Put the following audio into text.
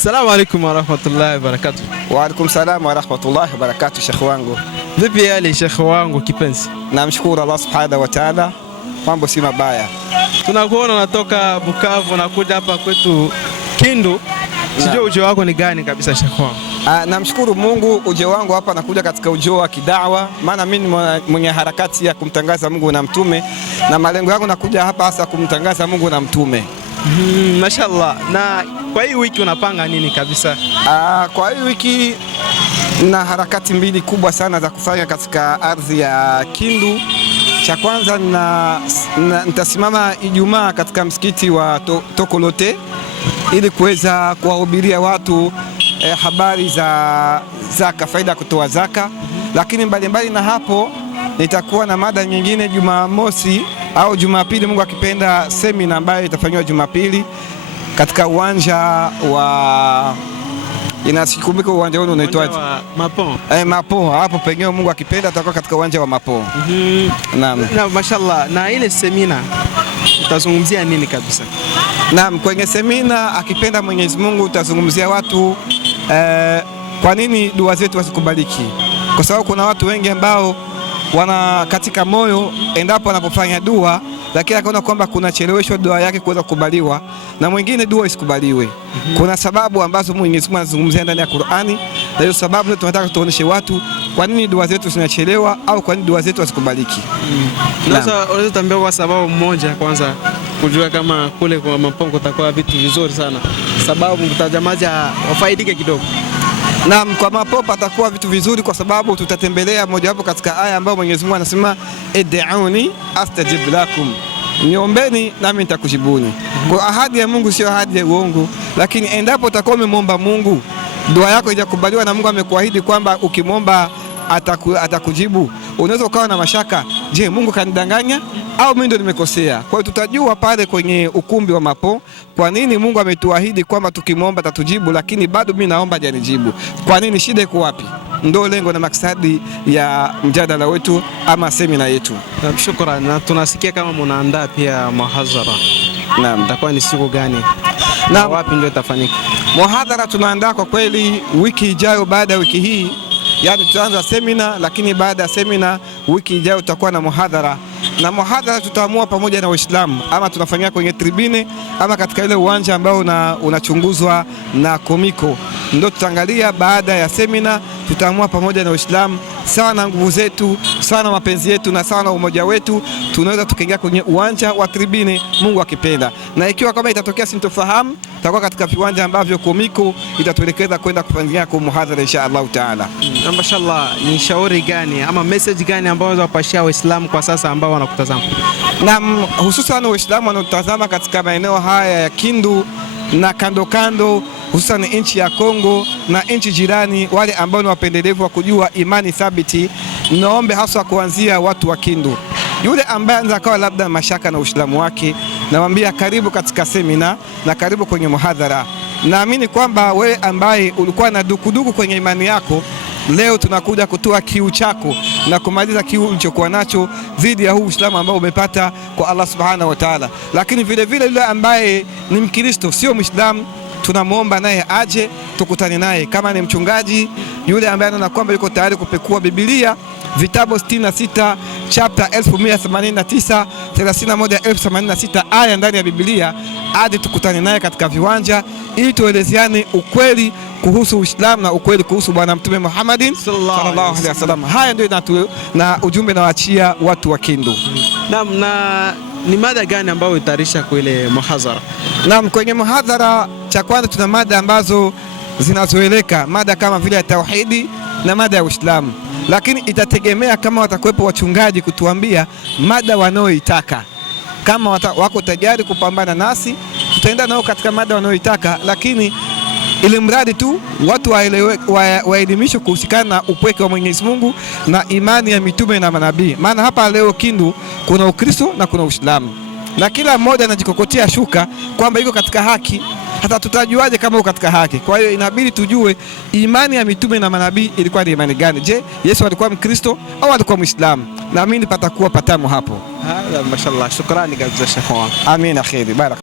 Assalamu alaikum warahmatullahi wabarakatuh. Wa alaikum salam warahmatullahi wabarakatuh, shekhi wangu. Vipi hali shekhi wangu kipenzi? Namshukuru Allah subhanahu wa ta'ala, mambo si mabaya. Tunakuona unatoka Bukavu na kuja hapa kwetu Kindu. Sijui ujio wako ni gani kabisa shekhi wangu? Namshukuru Mungu, ujio wangu hapa nakuja katika ujio wa kidawa, maana mimi mwenye harakati ya kumtangaza Mungu na mtume, na malengo yangu nakuja hapa hasa kumtangaza Mungu na mtume. Mashallah. Na kwa hii wiki unapanga nini kabisa? Kwa hii wiki na harakati mbili kubwa sana za kufanya katika ardhi ya Kindu. Cha kwanza nitasimama Ijumaa katika msikiti wa Tokolote ili kuweza kuwahubiria watu habari za zaka, faida kutoa zaka. Lakini mbalimbali na hapo nitakuwa na mada nyingine Jumamosi au Jumapili, Mungu akipenda, semina ambayo itafanywa Jumapili katika uwanja wa inasikumbuka uwanja huu unaitwaje? Mapo. Mapo. Hapo pengine Mungu akipenda tutakuwa katika uwanja wa Mapo. Naam. Na mashallah. Na ile semina utazungumzia nini kabisa? Naam, kwenye semina akipenda Mwenyezi Mungu utazungumzia watu kwa nini dua zetu hazikubaliki. Kwa sababu kuna watu wengi ambao wana katika moyo endapo wanapofanya dua, lakini akaona kwamba kuna cheleweshwa dua yake kuweza kukubaliwa, na mwingine dua isikubaliwe. Kuna sababu ambazo Mwenyezi Mungu anazungumzia ndani ya Qur'ani, na hiyo sababu ndio tunataka tuoneshe watu kwa nini dua zetu zinachelewa au kwa nini dua zetu hazikubaliki. Sasa unaweza tambia kwa sababu mmoja, kwanza kujua kama kule kwa Mapongo takuwa vitu vizuri sana, sababu mtazamaji wafaidike kidogo. Naam, kwa Mapopa atakuwa vitu vizuri kwa sababu tutatembelea mojawapo katika aya ambayo Mwenyezi Mungu anasema id'uni astajib lakum, niombeni nami nitakujibuni. Kwa ahadi ya Mungu sio ahadi ya uongo, lakini endapo utakuwa umemwomba Mungu dua yako itakubaliwa na Mungu amekuahidi kwamba ukimwomba atakujibu, unaweza ukawa na mashaka, je, Mungu kanidanganya au mimi ndo nimekosea? Kwa hiyo tutajua pale kwenye ukumbi wa Mapo kwa nini Mungu ametuahidi kwamba tukimwomba atatujibu, lakini bado mimi naomba hajanijibu. Kwa nini? Shida iko wapi? Ndio lengo na maksadi ya mjadala wetu ama semina yetu. Shukrani. Na tunasikia kama mnaandaa pia muhadhara. Naam. Itakuwa ni siku gani? Na wapi ndio itafanyika? Muhadhara tunaandaa kwa kweli wiki ijayo, baada ya wiki hii. Yaani tutaanza semina, lakini baada ya semina wiki ijayo tutakuwa na muhadhara. Na muhadhara tutaamua pamoja na Waislamu, ama tunafanyia kwenye tribune ama katika ile uwanja ambao unachunguzwa na Komiko. Ndio tutaangalia baada ya semina, tutaamua pamoja na Waislamu, sawa na nguvu zetu, sawa na mapenzi yetu na sawa na umoja wetu, tunaweza tukaingia kwenye uwanja wa tribune Mungu akipenda. Na ikiwa kama itatokea sintofahamu, tutakuwa katika viwanja ambavyo Komiko itatuelekeza kwenda kufanyia kwa muhadhara insha Allah taala. Mashallah. Ni shauri gani ama message gani ambayo wapashia Waislamu kwa sasa ambao wanakutazama? Na hususan Waislamu wanaotazama katika maeneo haya ya Kindu na kando kando, hususan nchi ya Kongo na nchi jirani, wale ambao ni wapendelevu wa kujua imani thabiti, naombe hasa kuanzia watu wa Kindu. Yule ambaye anaweza kawa labda mashaka na Uislamu wake, namwambia karibu katika semina na karibu kwenye muhadhara. Naamini kwamba wewe ambaye ulikuwa na dukuduku kwenye imani yako, leo tunakuja kutoa kiu chako na kumaliza kiu ulichokuwa nacho dhidi ya huu Uislamu ambao umepata kwa Allah Subhanahu wa Ta'ala. Lakini vile vile yule ambaye ni Mkristo sio Muislamu, tunamwomba naye aje tukutane naye. Kama ni mchungaji yule ambaye anaona kwamba yuko tayari kupekua Biblia vitabu 66 chapter 1189 31,086 aya ndani ya Biblia, aje tukutane naye katika viwanja ili tuelezeane ukweli kuhusu Uislamu na ukweli kuhusu Bwana Mtume Muhammad sallallahu alaihi wasallam. Haya ndio na ujumbe nawaachia watu wa Kindu. Naam. Na ni mada gani ambayo utarisha kwa ile muhadhara? Naam, kwenye muhadhara cha kwanza tuna mada ambazo zinazoeleka, mada kama vile ya tauhidi na mada ya Uislamu, lakini itategemea kama watakuwepo wachungaji kutuambia mada wanaoitaka. Kama wako tayari kupambana nasi, tutaenda nao katika mada wanaoitaka, lakini ili mradi tu watu waelimishwe kuhusikana na upweke wa Mwenyezi Mungu na imani ya mitume na manabii. Maana hapa leo Kindu kuna Ukristo na kuna Uislamu, na kila mmoja anajikokotea shuka kwamba yuko katika haki. Hata tutajuaje kama uko katika haki? Kwa hiyo inabidi tujue imani ya mitume na manabii ilikuwa ni imani gani. Je, Yesu alikuwa Mkristo au alikuwa Muislamu? Naamini patakuwa patamu hapo. Mashallah. Shukrani kabisa Sheikh. Amina, kheri, baraka.